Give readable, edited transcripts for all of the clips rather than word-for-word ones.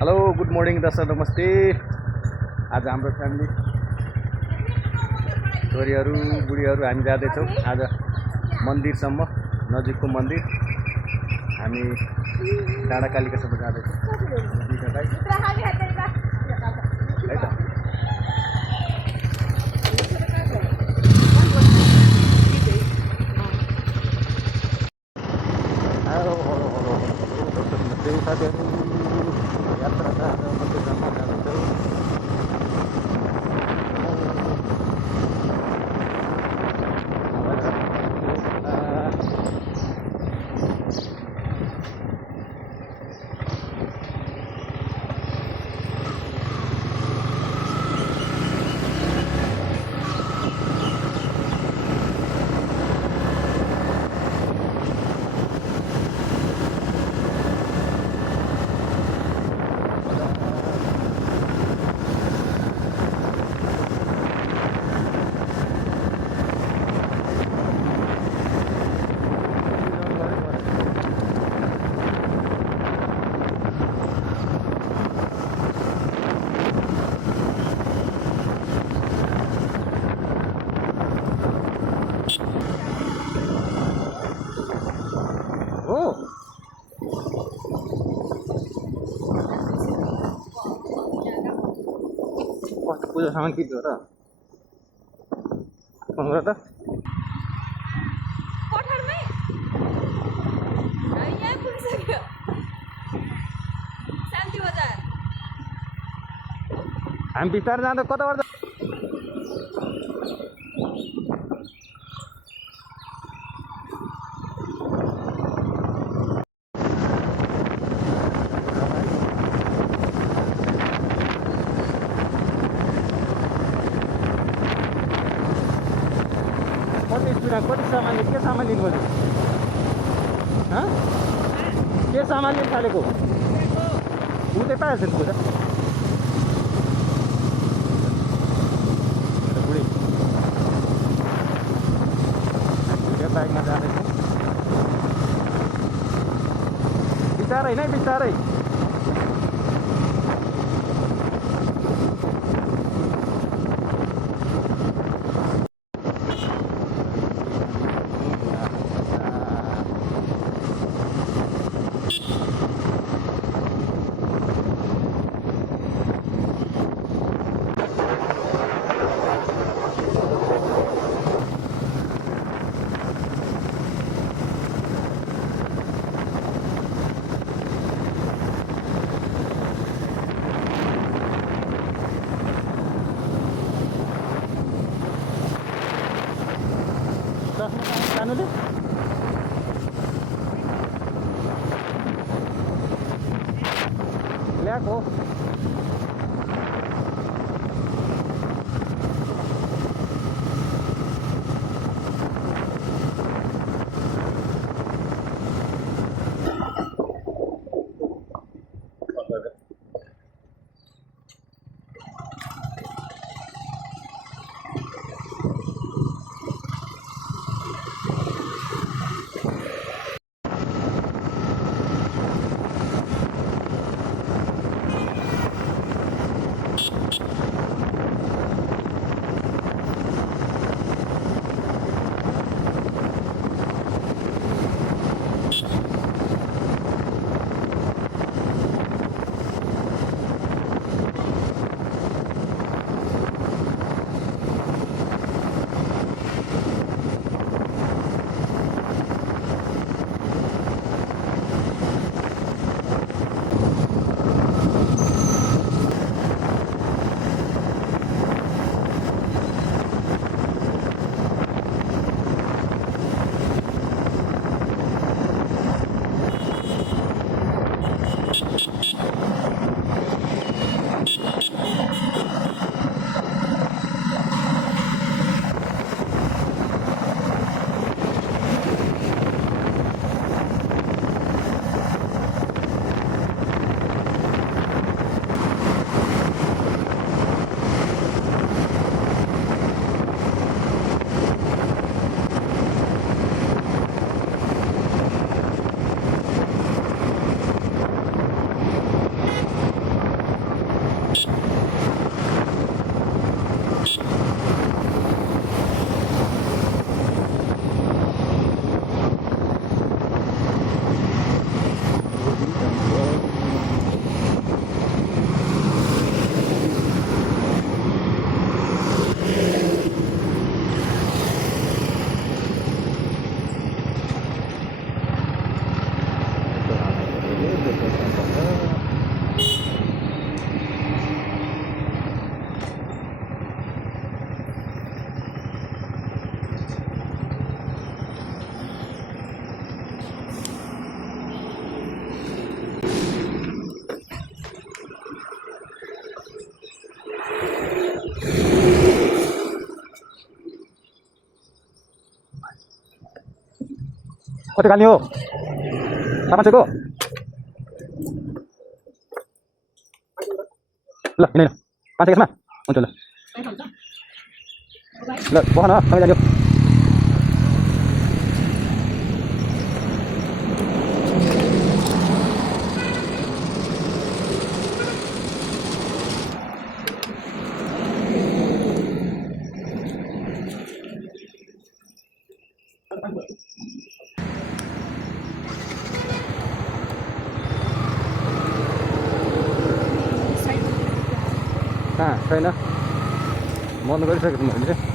Hello good morning दर्शक नमस्ते। आज हाम्रो फ्यामिली छोरीहरू बुढीहरू हामी जाँदैछौँ आज मन्दिरसम्म, नजिकको मन्दिर। हामी डाँडा कालिकासम्म जाँदैछौँ है त। हेलो हेलो हेलो दर्शक साथीहरू, यात्रा छ आज मन्दिरसम्म जाँदैछौँ। हो कस्तो पूजा सामान किन्नु र फोन गर त। कोठारमै यहाँ पुगिसक्यो। शान्ति बजार हामी बिस्तारै जाँदा कताबाट कति स्पिडमा कति सामान के सामान लिनु पर्यो? के सामान लिनु थालेको? उतै पाएछ नि कुरा बुढी बाइकमा जाँदैछौँ बिस्तारै नै बिस्तारै। सानोले ल्याएको कति खाल्ने हो 500 को ल किन 500 यसमा हुन्छ ल ल बहन तपाईँ जान्यो कहाँ छैन मर्नु गरिसकेको मैले चाहिँ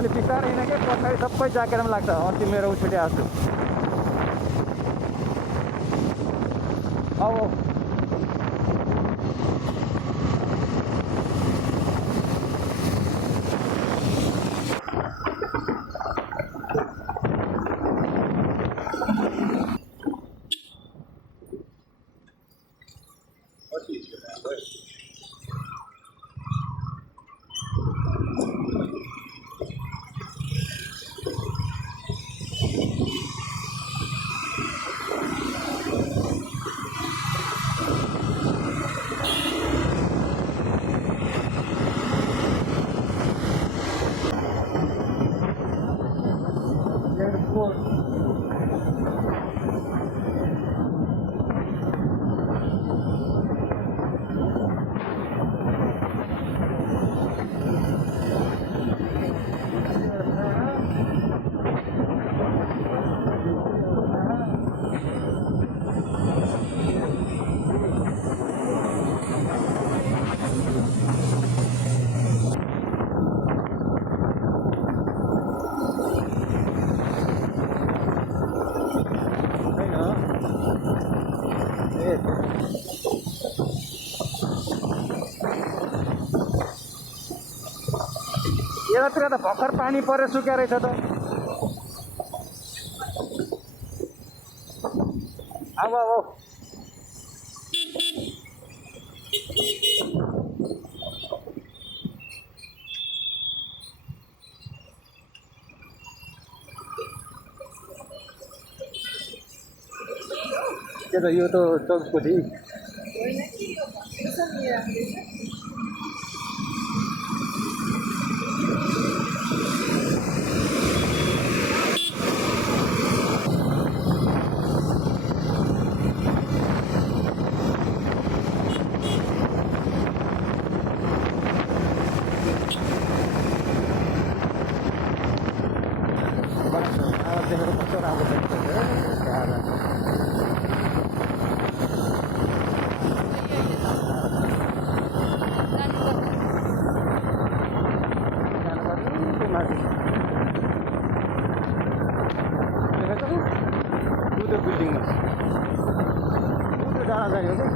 अनि बिस्तारै हिँड्ने के पछाडि सबै ज्याकेटमा लाग्छ अस्ति मेरो उछुटे आछु अब यतातिर त भर्खर पानी परेर सुक्या रहेछ त अब के त यो त 24 कोठी देखेको कस्तो राम्रो बिल्डिङमा डाँडा जाने हो क्या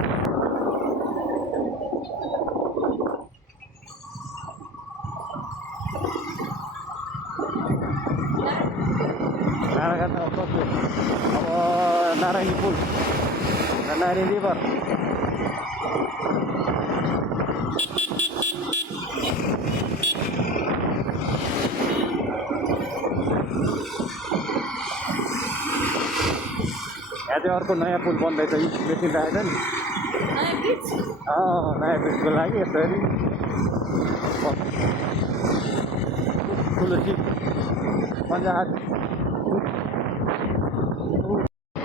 डाँडाघाट अब कस्तो अब नारायणी पुल र नारायणी रिभर यहाँ चाहिँ अर्को नयाँ पुल बन्दैछ मेसिन राखेको छ नि नयाँ ब्रिजको लागि यसरी ठुलो सिप मजा आएको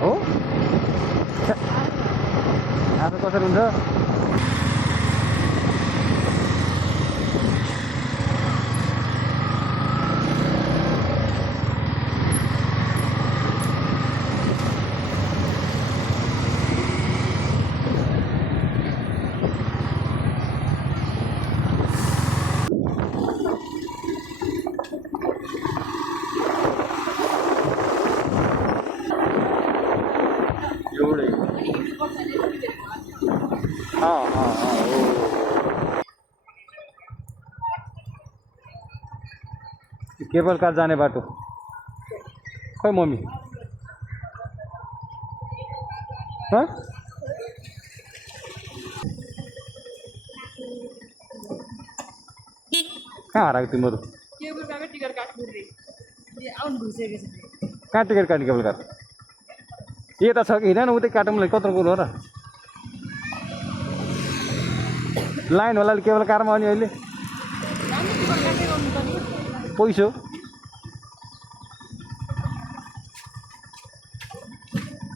हो। आज कसरी हुन्छ? केबल कार जाने बाटो खै मम्मी कहाँ हराएको तिमीहरू? कहाँ टिकट काट्ने केबल कार? यता छ कि हिँडेन उतै काटौँ कत्रो कुरो हो र? लाइन होला केबल कारमा अनि अहिले पैसो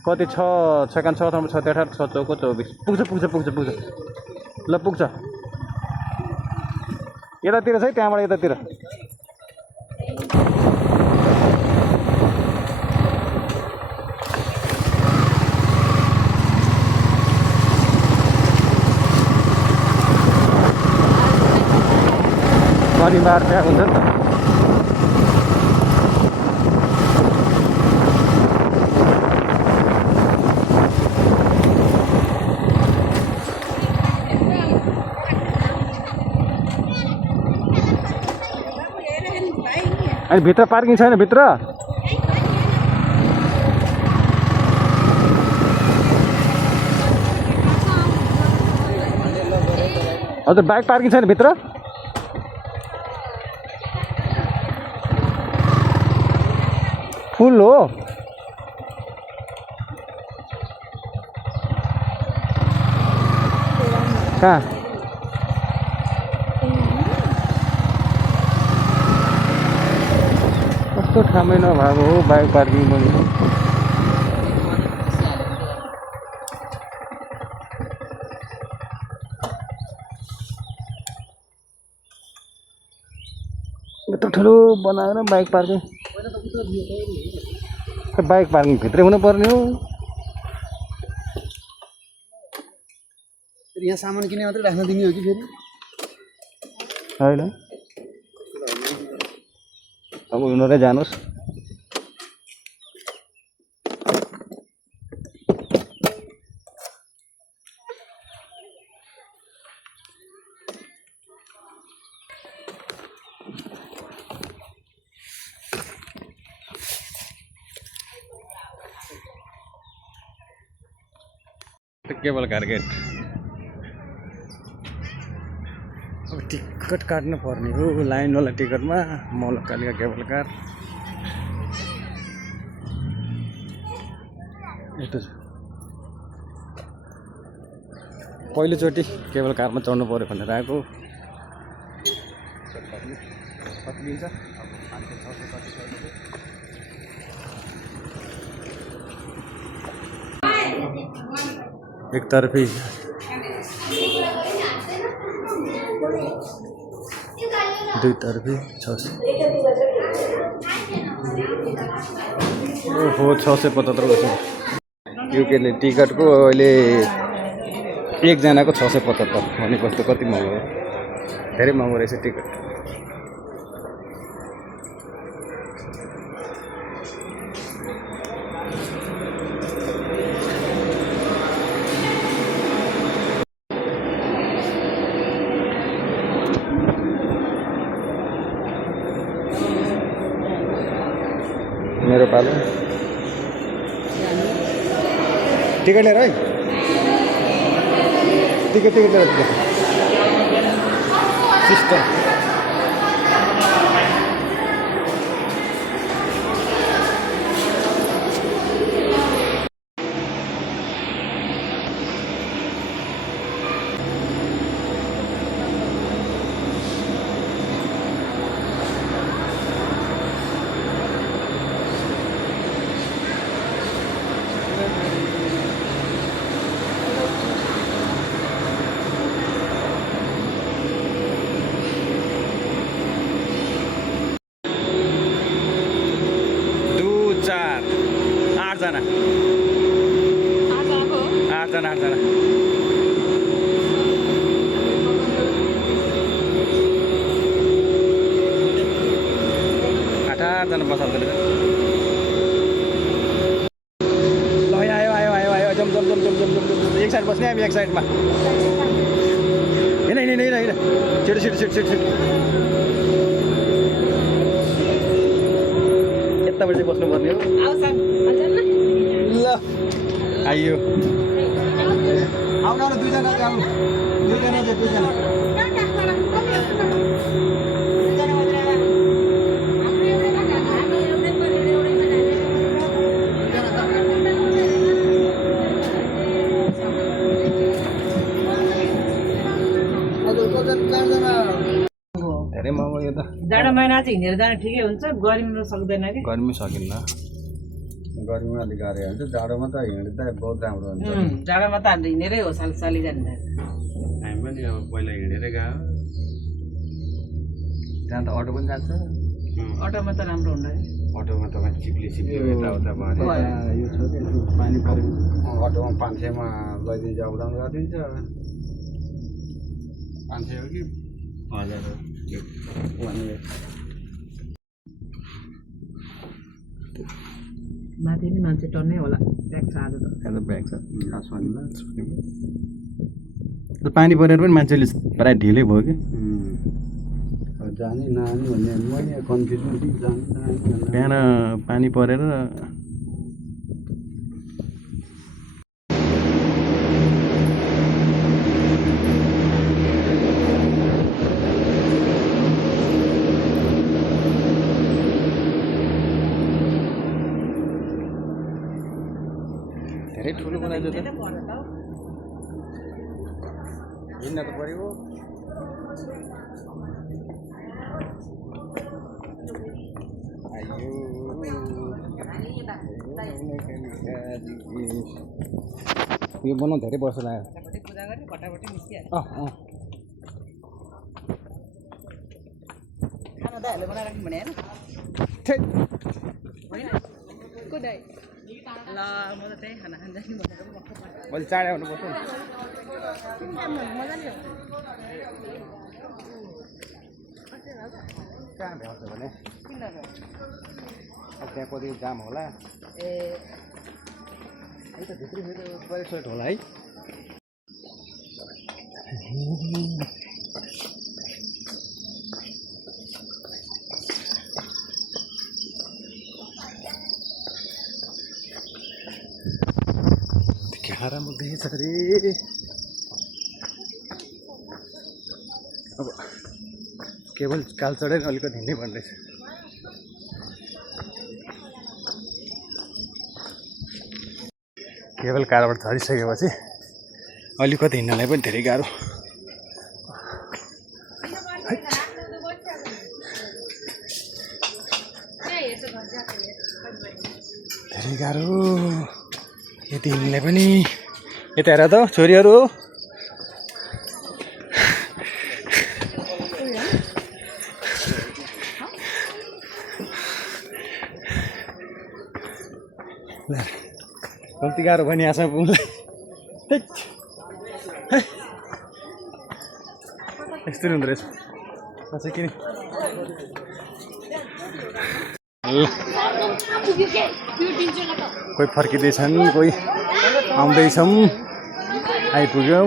कति 6 सेकेन्ड 6 6 18 6 चौको 24 पुग्छ ल पुग्छ। यतातिर छ है त्यहाँबाट यतातिर शनिबार त्यहाँ हुन्छ नि त। अनि भित्र पार्किङ छैन भित्र? हजुर बाइक पार्किङ छैन भित्र? फुल हो कहाँ? कस्तो ठाउँमै नभएको हो बाइक पार्किङ पनि। यत्रो ठुलो बनाएर बाइक पार्किङ भित्रै हुनु पर्ने हो। यहाँ सामान किने मात्रै राख्न दिने हो कि फेरि? होइन अब उनीहरै जानुहोस्। केबल कार गेट अब टिकट काट्नु पर्ने हो लाइनवाला टिकटमा। मौलकालिका केबल कार यस्तो छ। पहिलोचोटि केबल कारमा चढ्नु पर्यो भनेर आएको। कति लिन्छ? एकतर्फी दुईतर्फी 600। ओहो 675 रुपियाँ। युकेले टिकटको अहिले एकजनाको 675 भनेको त कति महँगो हो? धेरै महँगो रहेछ टिकट। मेरो पालो टिकट लिएर है टिकट लिएर सिस्टम सबजना बसाल्दो रहेछ ल आयो आयो आयो आयो जम जम जम जम जम जम जम एक साइड बस्ने हामी एक साइडमा होइन होइन होइन होइन छिटो छिटो छिटो छिटो छिटो यताबाट चाहिँ बस्नुपर्ने हो ल आइयो आउनु आउनु दुईजना आउनु दुईजना धेरै महँगो यो त जाडो महिना चाहिँ हिँडेर जानु ठिकै हुन्छ गर्मीमा सक्दैन कि गर्मी सकिन्न गर्मीमा अलिक गाह्रो हुन्छ जाडोमा त हिँड्दा बहुत राम्रो हुन्छ जाडोमा त हामीले हिँडेरै हो साली जान्छ हामी पनि अब पहिला हिँडेरै गयो त्यहाँ त अटो पनि जान्छ अटोमा त राम्रो हुँदैन अटोमा तपाईँ चिप्ली यताउता भयो यो छ कि पानी पऱ्यो अटोमा 500मा लैदिन्छ उदाउनु गरिदिन्छ 500 हो कि 1000 हो माथि नि मान्छे टन्नै होला ब्याग छ आज त ब्याग छ पानी परेर पनि मान्छेले प्रायः ढिलै भयो कि जाने नआने भन्ने मैले कन्फ्युजमा बिहान पानी परेर धेरै ठुलो बनाइदियो त हिँड्न त पऱ्यो यो बनाउनु धेरै वर्ष लाग्यो खाना दाइहरूले बनाएर राख्नु भने होइन ल म त त्यही खाना खान जाने भनेर मैले चाँडै आउनुपर्छ कहाँ भ्याउँछ भने त्यहाँ कति जाम होला ए त भित्री फेरि परिसट होला है क्या राम्रो देखेछ अरे अब केवल काल चढेर अलिकति हिँड्नै भन्दैछ केवल कारबाट झरिसकेपछि अलिकति हिँड्नलाई पनि धेरै गाह्रो धेरै गाह्रो यति हिँड्नलाई पनि यता हेर त छोरीहरू कम्ती गाह्रो भयो नि यहाँसम्म पुग्नुलाई यस्तो हुँदो रहेछ पछि किन कोही फर्किँदैछन् कोही आउँदैछौँ आइपुग्यौँ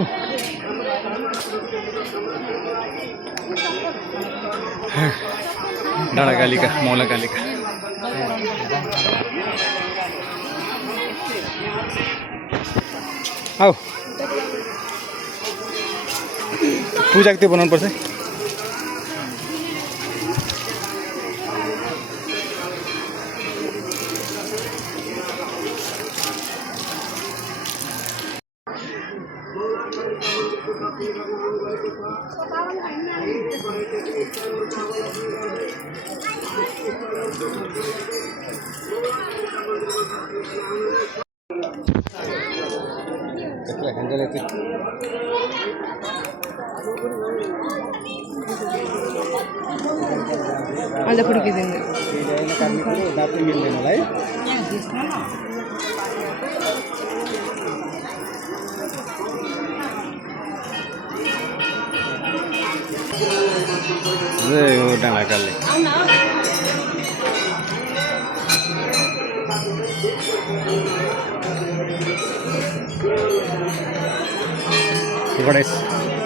डाँडाकालिका मौलाकालिका आऊ पूजाको त्यो बनाउनु पर्छ अन्त फुर्किँदैन दाँतै मिल्दैन होला है हो डाँडाकाले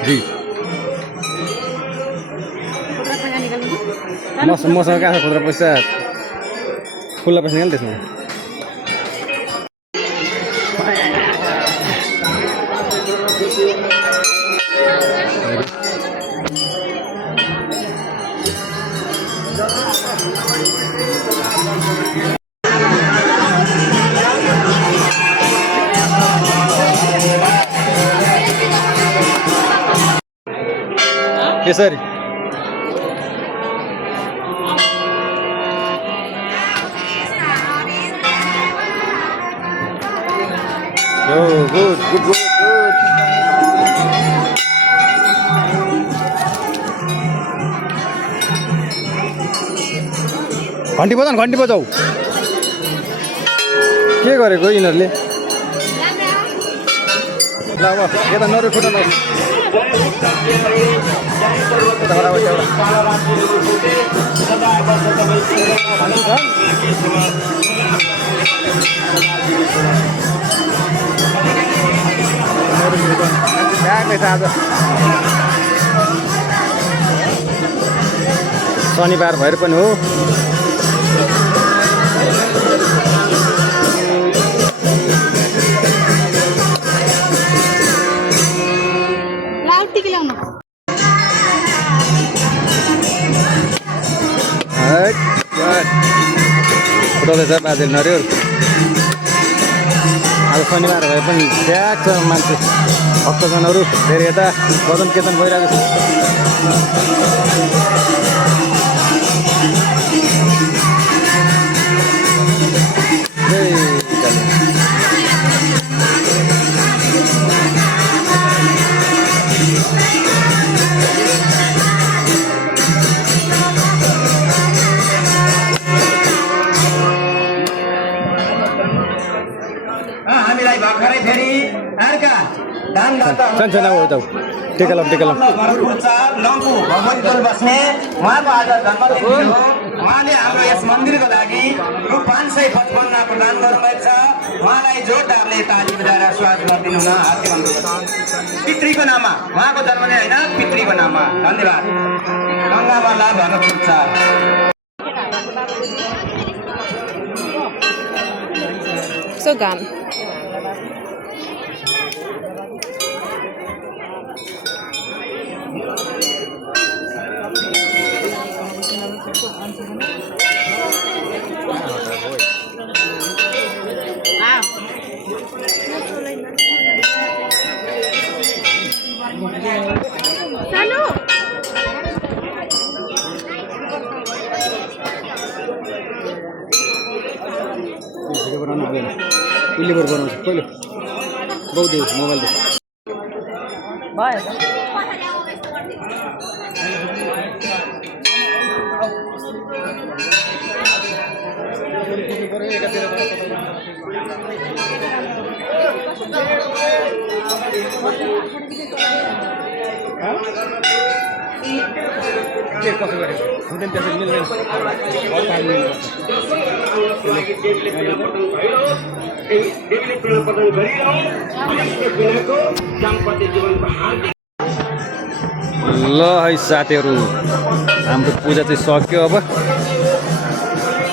जी मसँग कहाँ छ खुद्रा पैसा खुल्ला पैसा निकाल त्यसमा यसरी गुड घन्टी बजाऊ के गरेको यिनीहरूले ल अब यता नरे फुट आज शनिबार भएर पनि हो उठाउँदैछ बाजे नर्यो आज शनिबार भए पनि ट्याग छ मान्छे भक्तजनहरू धेरै यता वजन कीर्तन भइरहेको टेकल लङ्कु भगवती टोल बस्ने उहाँको आज जन्मदिन हो उहाँले हाम्रो यस मन्दिरको लागि रु 555 प्रदान गर्नुभएको छ उहाँलाई जोरदारले ताली बजाएर स्वागत गरिदिनु न हार्दिक अनुरोध पितृको नाममा उहाँको जन्मदिन होइन पितृको नाममा धन्यवाद गङ्गामाला भगवती So gone. उसले बरु बनाउँछ कहिले बहुत मोबाइल कसो गरेको हुँदैन त्यसरी मिल्दैन ल है साथीहरू हाम्रो पूजा चाहिँ सक्यो अब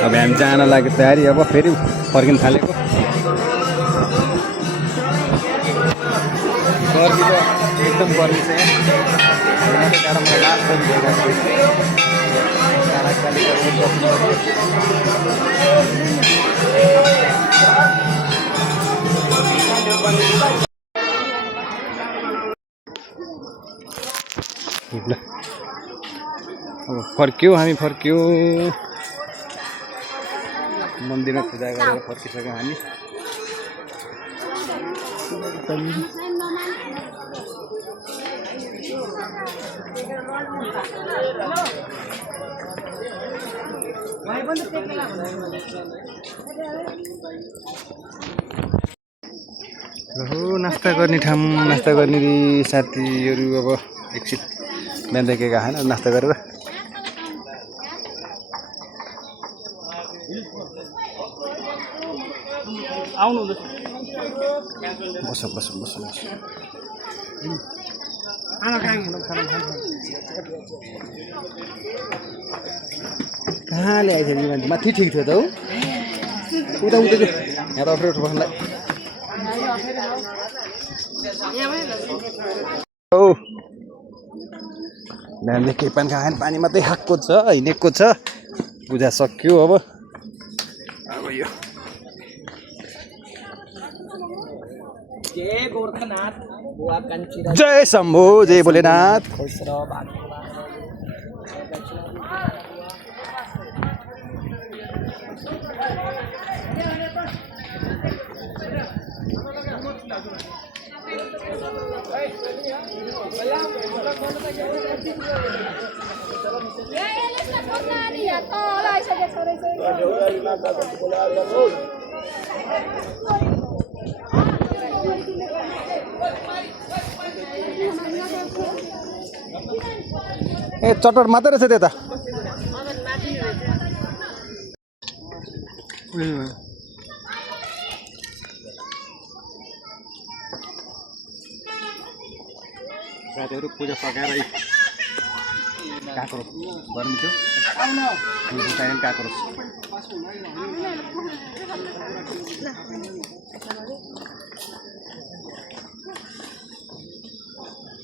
हामी जान लागि तयारी अब फेरि फर्किन थालेको गर्मी त एकदम गर्मी छ अब फर्क्यौँ हामी मन्दिरमा पूजा गरेर फर्किसक्यौँ हामी नास्ता गर्ने ठाउँ नास्ता गर्ने साथीहरू अब एकछिन बिहान के खाएन नास्ता गरेर बस कहाँ ल्याइसक्यो नि मान्छे माथि ठिक थियो त हौ उता उता यहाँ त अप्ठ्यारो बस्नलाई औ बिहानले केही पानी खाएन पानी मात्रै खाएको छ हिँडेको छ पूजा सक्यो अब यो जय गोरखनाथ बुआ कंचीरा जय शम्भो जय भोलेनाथ खुश रहो बात ए चटपट मात्रै रहेछ त्यता साथीहरू पूजा सकेर काँक्रो गर्नु थियो काँक्रो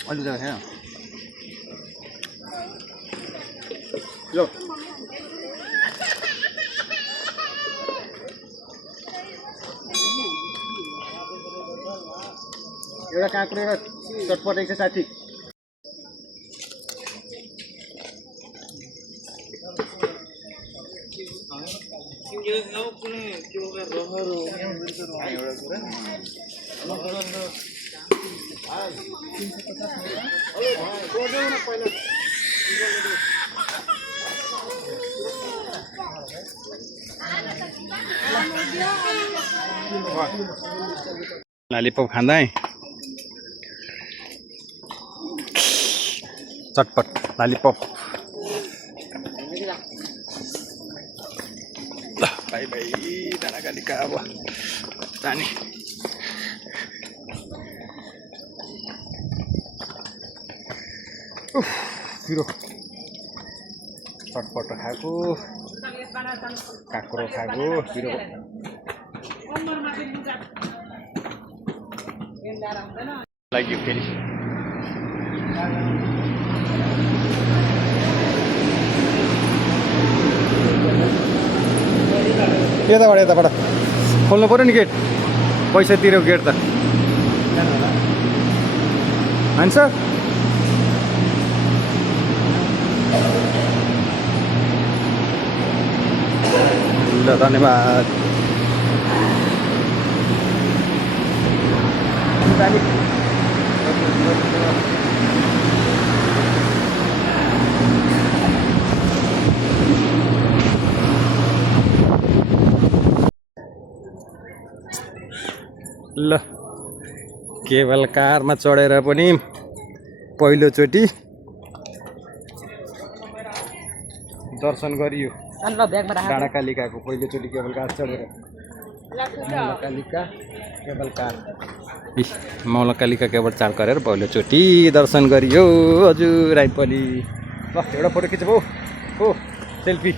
अलि जग्गा छैन लो एउटा काँक्रो र चटपट एक साथी लालीपप खाँदा है चटपट लालीपप भाइ भाइ डाँडाकालिका अब जाने पिरो चटपट खाएको काँक्रो खाएको पिरो लाग्यो फेरि यताबाट खोल्नु पऱ्यो नि गेट पैसा तिर्यो गेट त हुन्छ ल धन्यवाद ल केवल कारमा चढेर पनि पहिलोचोटि दर्शन गरियो डाँडाकालिकाको पहिलोचोटि केवल कार चढेर मौलकालिका केवल कार गरेर पहिलोचोटि दर्शन गरियो हजुर आइपली ल एउटा फोटो खिच्नु हो सेल्फी